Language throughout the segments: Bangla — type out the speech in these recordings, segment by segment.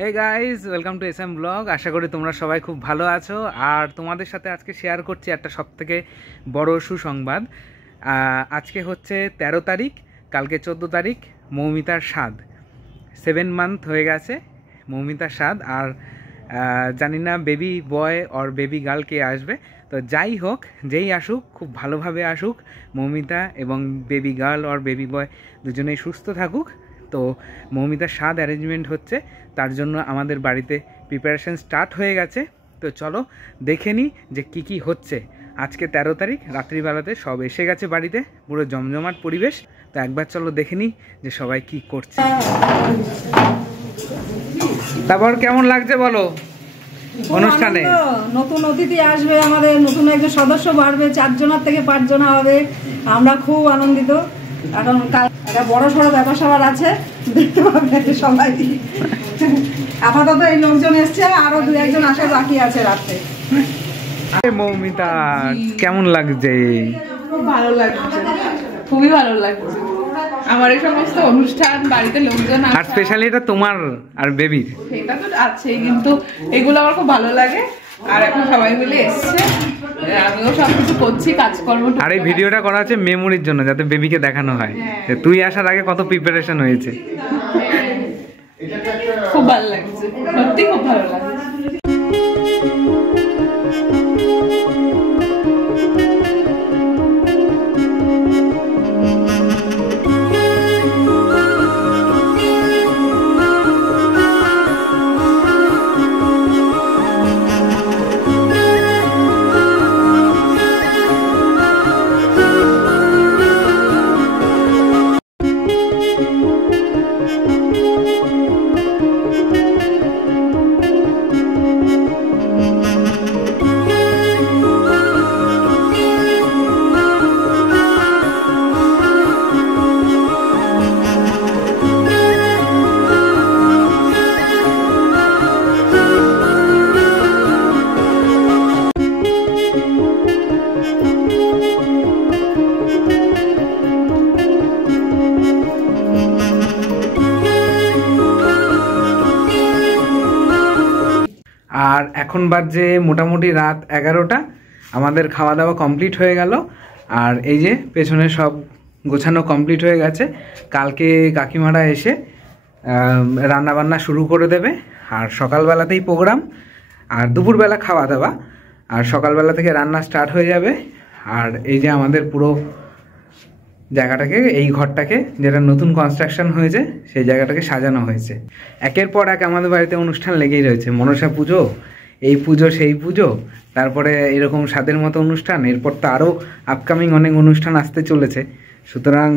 Hey guys, welcome to SM blog. আশা করি তোমরা সবাই খুব ভালো আছো। আর তোমাদের সাথে আজকে শেয়ার করছি একটা সবথেকে বড় সুসংবাদ। আজকে হচ্ছে 13 তারিখ, কালকে 14 তারিখ। মৌমিতার স্বাদ, 7 মান্থ হয়ে গেছে মৌমিতার স্বাদ। আর জানি না baby boy or baby girl কে আসবে। তো যাই হোক, যেই আসুক খুব ভালোভাবে আসুক। মৌমিতা এবং বেবি গার্ল অর বেবি বয় দুজনেই সুস্থ থাকুক। তো মৌমিতার স্বাদ অ্যারেঞ্জমেন্ট হচ্ছে, তার জন্য আমাদের বাড়িতে প্রিপারেশন স্টার্ট হয়ে গেছে। তো চলো দেখে নিই যে কি হচ্ছে। আজকে 13 তারিখ, রাত্রিবেলাতে সব এসে গেছে বাড়িতে, পুরো জমজমাট পরিবেশ। তো একবার চলো দেখে নিই যে সবাই কি করছে। তারপর কেমন লাগছে বলো অনুষ্ঠানে? নতুন অতিথি আসবে, আমাদের নতুন একজন সদস্য বাড়বে, 4 জনের থেকে 5 জন হবে। আমরা খুব আনন্দিত। এখন একটা বড় সড়ো ব্যাপার স্যাপার আছে, দেখতে পাবে সবাই। আপাতত এই লোকজন এসছে, আরো 2-1 জন আসা বাকি আছে রাতে। মৌমিতা কেমন লাগছে? খুব ভালো লাগছে, খুবই ভালো লাগছে। আমার এই সমস্ত অনুষ্ঠান বাড়িতে লোকজন আর স্পেশালি এটা তোমার আর বেবির, সেটা তো আছে, কিন্তু এগুলো আমার খুব ভালো লাগে। আর এখন সবাই মিলে এসছে, আমিও সবকিছু করছি, কাজকর্ম। আর এই ভিডিওটা করা হচ্ছে মেমোরির জন্য, যাতে বেবিকে দেখানো হয় যে তুই আসার আগে কত প্রিপারেশন হয়েছে। খুব ভালো লাগছে, সত্যি খুব ভালো লাগছে। আর এখন বাজে মোটামুটি রাত 11টা। আমাদের খাওয়া দাওয়া কমপ্লিট হয়ে গেল। আর এই যে পেছনে সব গোছানো কমপ্লিট হয়ে গেছে। কালকে কাকিমারা এসে রান্নাবান্না শুরু করে দেবে। আর সকালবেলাতেই প্রোগ্রাম, আর দুপুরবেলা খাওয়া দাওয়া, আর সকালবেলা থেকে রান্না স্টার্ট হয়ে যাবে। আর এই যে আমাদের পুরো জায়গাটাকে, এই ঘরটাকে যেটা নতুন কনস্ট্রাকশন হয়েছে, সেই জায়গাটাকে সাজানো হয়েছে। একের পর এক আমাদের বাড়িতে অনুষ্ঠান লেগেই রয়েছে। মনসা পুজো, এই পুজো সেই পুজো, তারপরে এরকম স্বাদের মতো অনুষ্ঠান। এরপর তো আরও আপকামিং অনেক অনুষ্ঠান আসতে চলেছে। সুতরাং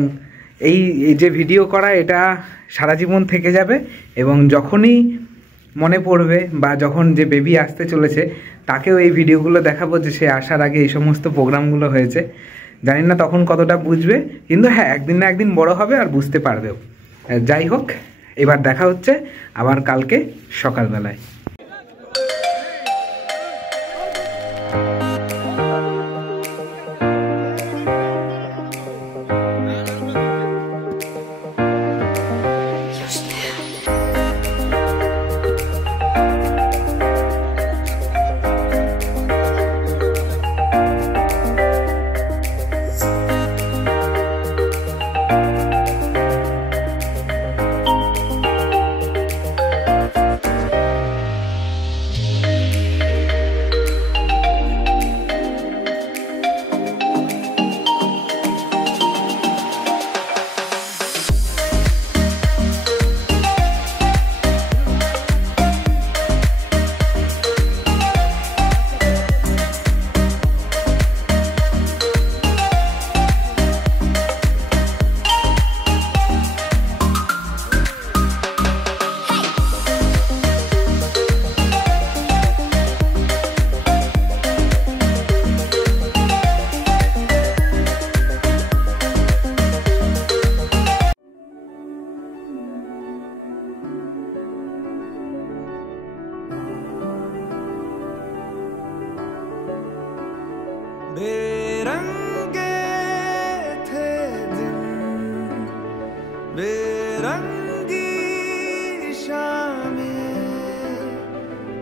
এই যে ভিডিও করা, এটা সারা জীবন থেকে যাবে। এবং যখনই মনে পড়বে বা যখন যে বেবি আসতে চলেছে, তাকেও এই ভিডিওগুলো দেখাবো যে সে আসার আগে এই সমস্ত প্রোগ্রামগুলো হয়েছে। জানি না তখন কতটা বুঝবে, কিন্তু হ্যাঁ, একদিন না একদিন বড় হবে আর বুঝতে পারবেও। যাই হোক, এবার দেখা হচ্ছে আবার কালকে সকালবেলায়।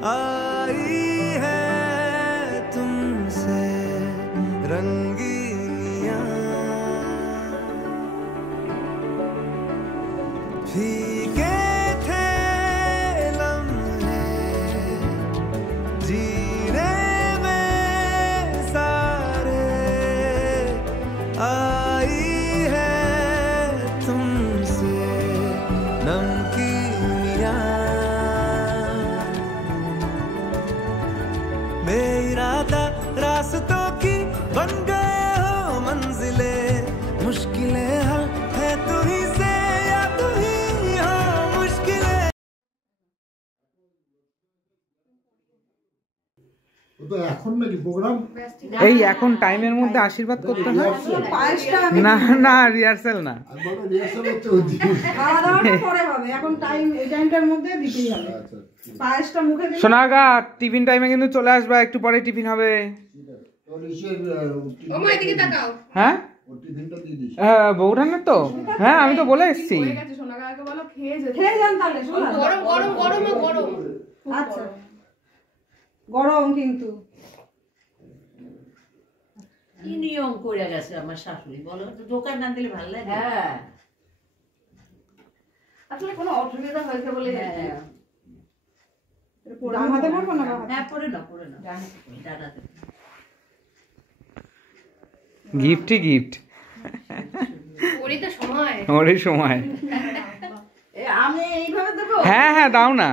आई है तुमसे रंगीनियां फीके थे लम्हे जीने में सारे आई है तुमसे नमकीनियां बेइरादा रास्तों की बन गए हो मंजिले मुश्किलें हल है तू ही से या तू ही हो मुश्किलें তো এখন নাকি প্রোগ্রাম এই এখন টাইমের মধ্যে আশীর্বাদ করতে হয় না না রিহার্সেল না বড় রিহার্সাল হচ্ছে খাওয়া দাওয়াটা পরে হবে, এখন টাইম এই টাইমটার মধ্যে দিতেই হবে। পায়েসটা মুখে দিলে সোনাগা টিফিন টাইমে কিন্তু চলে আসবা, একটু পরে টিফিন হবে। হ্যাঁ বৌরানের তো হ্যাঁ আমি তো বলে এসছি। খেয়ে যান তাহলে। আচ্ছা গরম কিন্তু কি নিয়ম করে গেছে আমার শাশুড়ি, বলো তো দোকান না দিলে ভালো লাগে? হ্যাঁ আসলে কোনো অসুবিধা হয়েছে বলে হাতে পড়বো না? হ্যাঁ পরে না ডানাতে। গিফটই গিফট ওরই সময়। আমি এইভাবে দেবো? হ্যাঁ হ্যাঁ দাও না।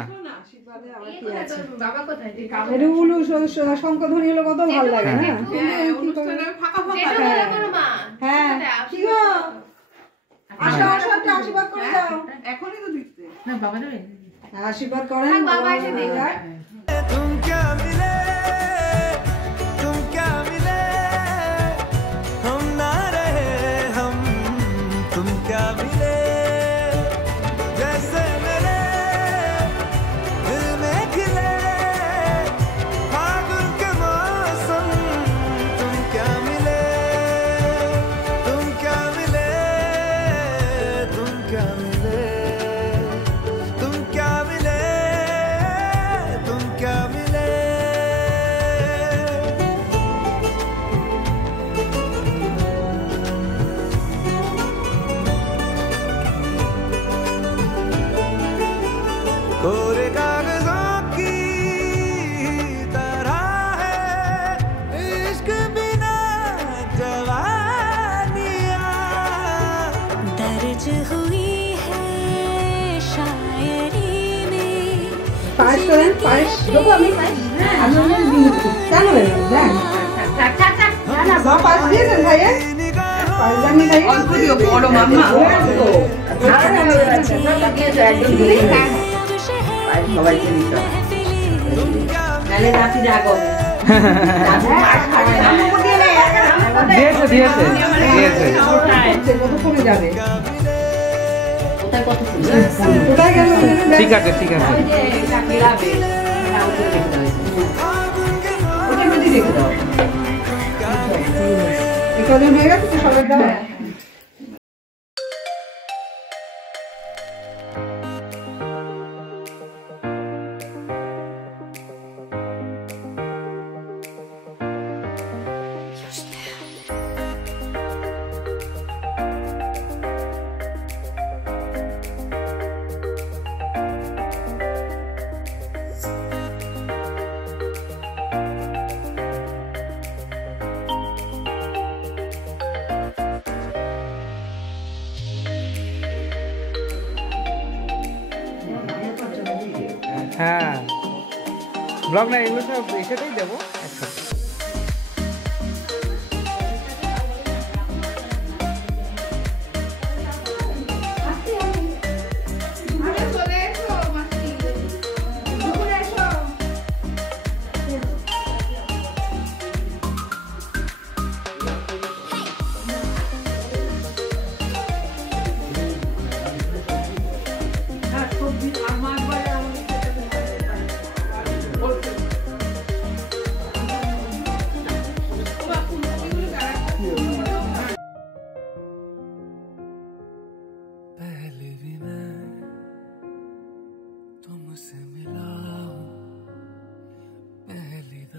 শঙ্করধ্বনি হলো কত ভালো লাগে না? হ্যাঁ কি গো আসো আসো একটা আশীর্বাদ করে দাও। এখনই তো দিতে না বাবা দেবে, আশীর্বাদ করেন বাবা এসে দিক। तुम क्या मिले हम ना रहे हम तुम क्या मिले जैसे मेरे दिल में खिले फागुन के मौसम तुम क्या मिले तुम क्या मिले तुम क्या मिले तुम क्या मिले तुम क्या मिले कोरे कागजों की तरह है इश्क बिना जवानियां दर्ज हुई है शायरी में। পায়েস করেন, পায়েস দেবো আমি। কেন দেন না বা পায়েস দিয়েছেন ভাইয়া? পায়েস জানি খাই অল্প দিও, বড় মামা সবাইকে দিতে নালে রাতে জাগো। দিয়েছে দিয়েছে দিয়েছে। কতক্ষণে যাবে? কোথায় কত ফুল কোথায় গেল? ঠিক আছে ঠিক আছে। কদিন হয়ে গেছে তো সবার দাওয়া? হ্যাঁ ব্লগ না এগুলো সব এসেতেই দেবো একসাথে।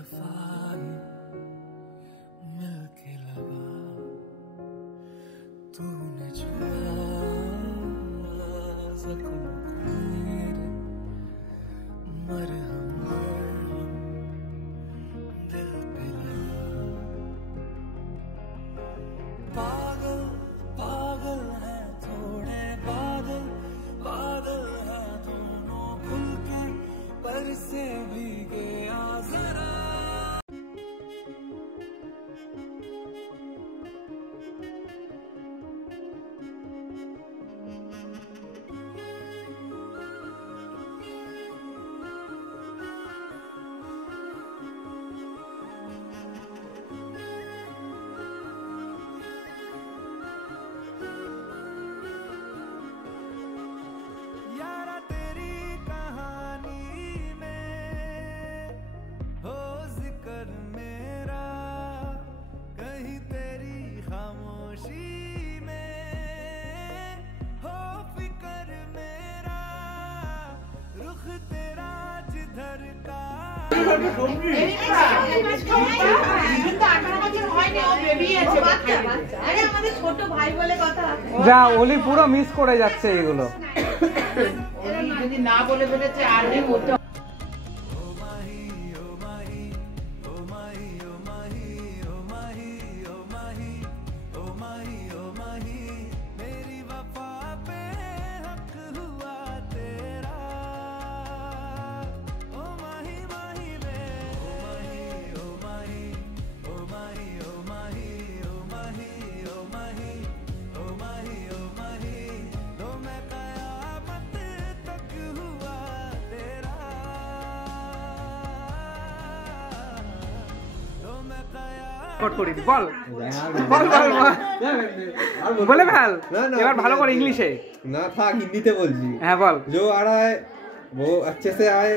दफाएं मिलके लगा तूने छुआ जख्म मेरे मरहम दिल पे लगा पागल पागल है थोड़े बादल बादल है दोनों खुल के पर से भी गया जरा यारा तेरी कहानी में हो जिक्र मेरा कहीं तेरी खामोशी में हो फिक्र मेरा रुख तेरा जिधर का যা ওলি পুরো মিস করে যাচ্ছে এগুলো। যদি না বলে ফেলেছে আর নেই ওটা मेरी वफा पे हक हुआ तेरा ओ माही माही वे ओ माही ओ माही ओ माही ओ माही ओ माही ओ माही ओ माही ओ माही लो मैं कयामत तक हुआ तेरा लो मैं কট করি দি, বল বল বল বল। বলে ফেল এবার ভালো করে ইংলিশে। ना था हिंदी ते बोल जी হ্যাঁ বল। जो आ रहा है वो अच्छे से आए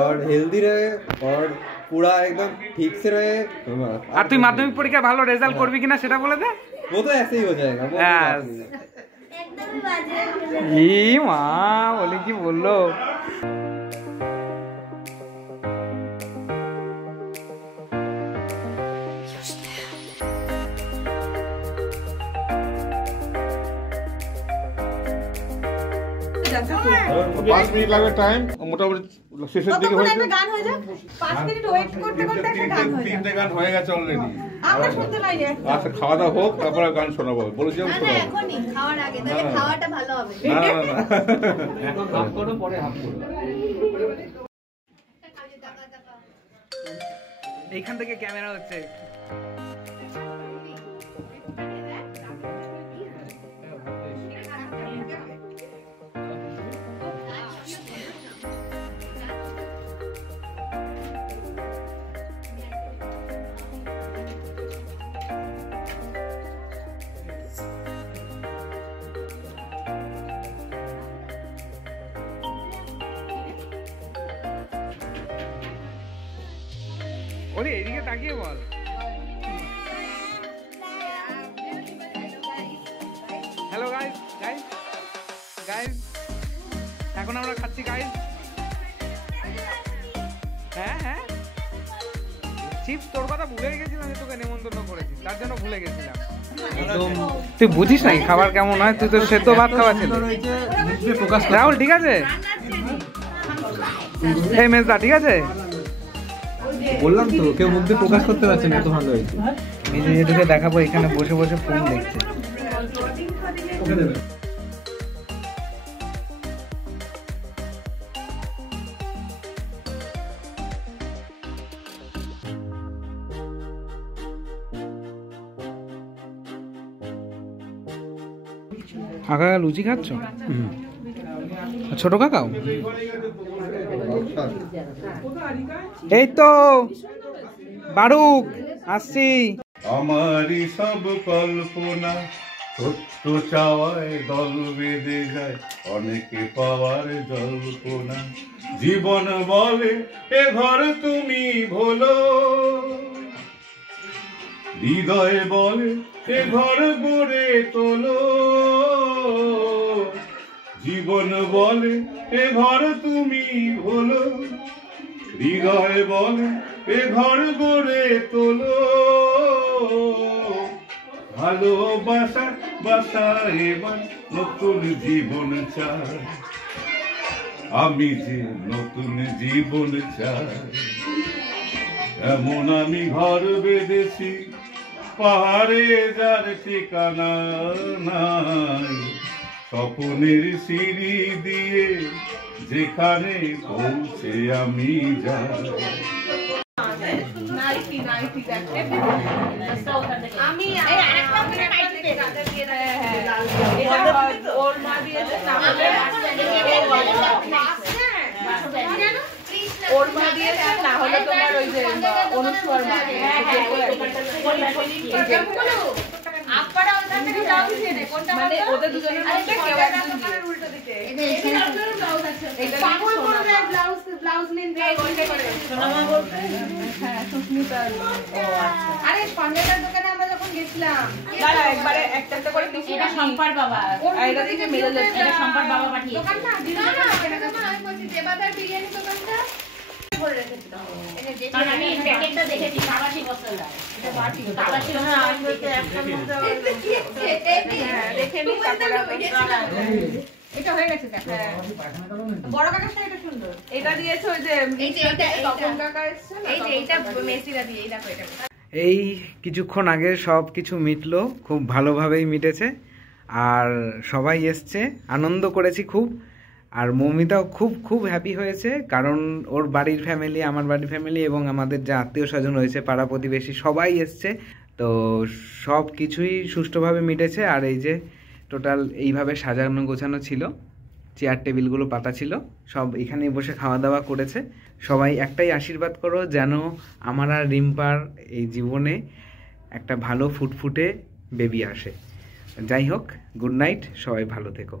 और हेल्दी रहे और पूरा एकदम ठीक से रहे। আর তুই মাধ্যমিক পরীক্ষায় ভালো রেজাল্ট করবি কিনা সেটা বলে দে। वो तो ऐसे ही हो जाएगा वो হ্যাঁ। ই মা বলে কি বললো। পাঁচ মিনিট লাগবে টাইম মোটামুটি শেষের দিকে হয়েছে গান হয়ে যাক 5 মিনিট ওয়েট করতে করতে একটা গান হয়ে তিনটে গান হয়ে গেছে অলরেডি। আমরা শুনতে পাইনি। আচ্ছা খাওয়া দাওয়া হোক তারপরে গান শোনাবো বলেছি আমি শোনাবো। এখনই খাওয়ার আগে তাহলে খাওয়াটা ভালো হবে। না না না এখন হাফ করো পরে হাফ করো। এইখান থেকে ক্যামেরা হচ্ছে। ওরে এদিকে তাকিয়ে বল। হ্যালো গাইস গাইস গাইস এখন আমরা খাচ্ছি গাইস। হ্যাঁ হ্যাঁ চিপস তোর কথা ভুলে গেছিলাম যে তোকে নেমন্তন্ন করেছি তার জন্য ভুলে গেছিলাম। তুই বুঝিস নাই খাবার কেমন হয়, তুই তো সেদ্ধ ভাত খাওয়া ছিল। রাহুল ঠিক আছে, এই মেজদা ঠিক আছে, বললাম তো কেউ মুখ দিয়ে প্রকাশ করতে পারছে না এত ভালো হয়েছে। নিজে যেটুকু দেখাবো এখানে বসে বসে ফোন দেখছে। কাকা লুচি খাচ্ছ? ছোট কাকাও এই তো বারুক আসছি। আমারই সব কল্পনা ছোট্ট চাওয়ায় দল বেঁধে যায়, অনেকে পাওয়ার জল্পনা। জীবন বলে এ ঘর তুমি ভোলো, হৃদয় বলে এ ঘর গড়ে তোলো। জীবন বলে এ ঘর তুমি ভোলো, হৃদয় বলে এ ঘর গড়ে তোলো ভালোবাসা বাসা এবার নতুন জীবন চাই আমি যে নতুন জীবন চাই এমন আমি ঘর বেঁধেছি পাহাড়ে যার ঠিকানা নাই স্বপ্নের সিঁড়ি দিয়ে যেখানে পৌঁছে আমি যাই নাইটি নাইটি দেখতে আমি ওর মা দিয়েছে না হলে ওর মা দিয়েছে না হলে তোমার ওই যে অনুষ্কার মা মানে ওদের দুজনের মধ্যে কেউ একজন উল্টো দিতে আরে সঞ্জয়দার দোকানে আমরা যখন গেছিলাম একবারে একটা একটা করে এটা সম্পার বাবা এটা দিকে মেলে যাচ্ছে এটা সম্পার বাবা পাঠিয়েছে দোকানটা আমি বলছি দেবাদার বিরিয়ানি দোকানটা করে রেখেছিল কারণ আমি প্যাকেটটা দেখেছি কাবাসি মশলা এটা বাটি কাবাসি মশলা আমি তো একটা মশলা দেখে নি এটা হয়ে গেছে দেখো বড় কাকাটা এটা সুন্দর এটা দিয়েছে ওই যে এইটা তপন কাকা এসেছে না, এইটা মেসিরা দিয়ে এই দেখো এটা এই কিছুক্ষণ আগে সব কিছু মিটলো, খুব ভালোভাবেই মিটেছে। আর সবাই এসছে, আনন্দ করেছি খুব। আর মৌমিতাও খুব খুব হ্যাপি হয়েছে, কারণ ওর বাড়ির ফ্যামিলি, আমার বাড়ির ফ্যামিলি এবং আমাদের যা আত্মীয় স্বজন রয়েছে, পাড়া প্রতিবেশী সবাই এসছে। তো সব কিছুই সুষ্ঠুভাবে মিটেছে। আর এই যে টোটাল এইভাবে সাজানো গোছানো ছিল, চেয়ার টেবিলগুলো পাতা ছিল, সব এখানেই বসে খাওয়া দাওয়া করেছে। সবাই একটাই আশীর্বাদ করো যেন আমার আর রিম্পার এই জীবনে একটা ভালো ফুটফুটে বেবি আসে। যাই হোক, গুড নাইট, সবাই ভালো থেকো।